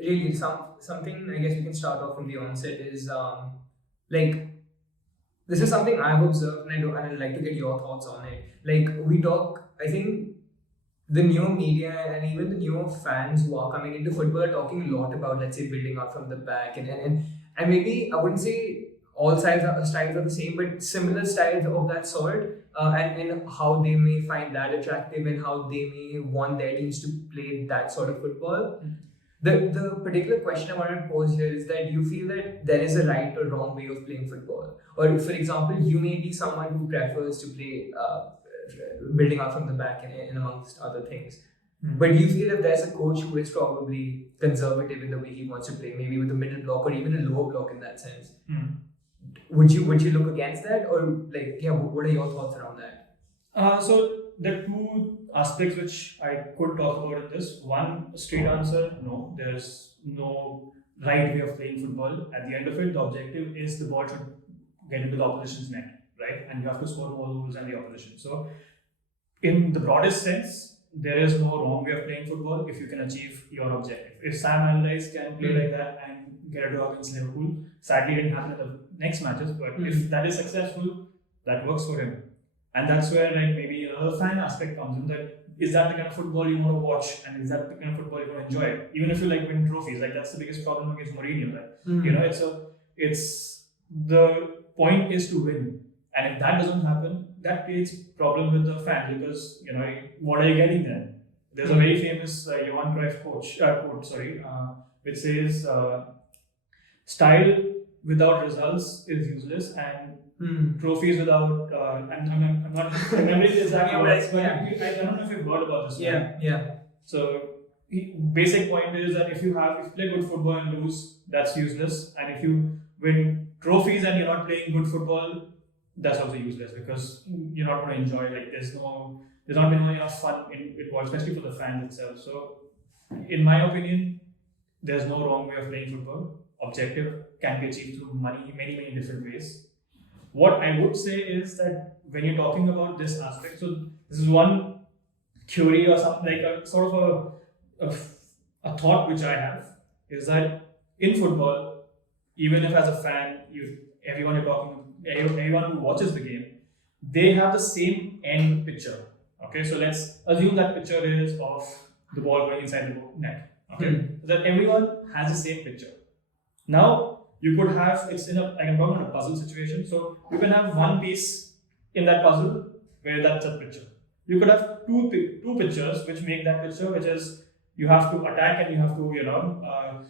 really something I guess we can start off from the onset is like this is something I've observed, and I'd like to get your thoughts on it. Like we talk, I think the new media and even the newer fans who are coming into football are talking a lot about, let's say, building up from the back, and maybe I wouldn't say all styles are the same, but similar styles of that sort, and how they may find that attractive and how they may want their teams to play that sort of football. The particular question I wanted to pose here is that you feel that there is a right or wrong way of playing football, or for example, you may be someone who prefers to play building up from the back and amongst other things. But do you feel that there's a coach who is probably conservative in the way he wants to play, maybe with a middle block or even a lower block in that sense? Would you look against that, or like, yeah, what are your thoughts around that? So there are two aspects which I could talk about in this. One, straight answer, no, there's no right way of playing football. At the end of it, the objective is the ball should get into the opposition's net, right? And you have to score more goals than the opposition. So in the broadest sense, there is no wrong way of playing football if you can achieve your objective. If Sam Allardyce can play like that and get a draw against Liverpool, sadly it didn't happen in the next matches, but if that is successful, that works for him. And that's where like maybe another fan aspect comes in, that is that the kind of football you want to watch, and is that the kind of football you want to enjoy? Even if you like win trophies, like that's the biggest problem against Mourinho. Like you know, it's the point is to win, and if that doesn't happen, that creates problem with the fans, because you know, what are you getting then? There's a very famous Johan Cruyff quote, which says, "Style without results is useless, and trophies without." I'm not remembering the exact words, but I don't know if you've heard about this. Yeah. So basic point is that if you play good football and lose, that's useless, and if you win trophies and you're not playing good football, that's also useless, because you're not going to enjoy. Like there's not been enough fun in football, especially for the fans itself. So in my opinion, there's no wrong way of playing football. Objective can be achieved through many different ways. What I would say is that when you're talking about this aspect, so this is one theory or something, like a sort of a thought which I have, is that in football, even if as a fan, everyone who watches the game, they have the same end picture. Okay, so let's assume that picture is of the ball going inside the net. Okay, so that everyone has the same picture. Now you could have, I'm talking about a puzzle situation. So you can have one piece in that puzzle where that's a picture. You could have two pictures which make that picture, which is you have to attack and you have to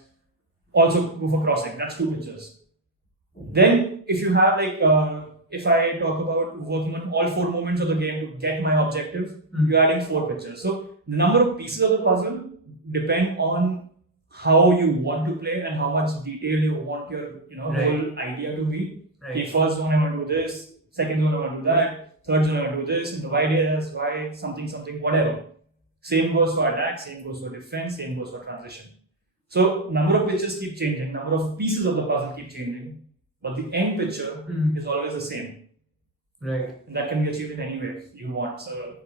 also go for crossing. That's two pictures. Then if you have if I talk about working on all four moments of the game to get my objective, you're adding four pictures. So the number of pieces of the puzzle depend on how you want to play and how much detail you want your whole idea to be. Right. The first zone I want to do this, second zone I want to do that, third zone I want to do this, in the wide areas, wide, something, whatever. Same goes for attack, same goes for defense, same goes for transition. So number of pitches keep changing, number of pieces of the puzzle keep changing, but the end picture is always the same. Right. And that can be achieved in any way you want. So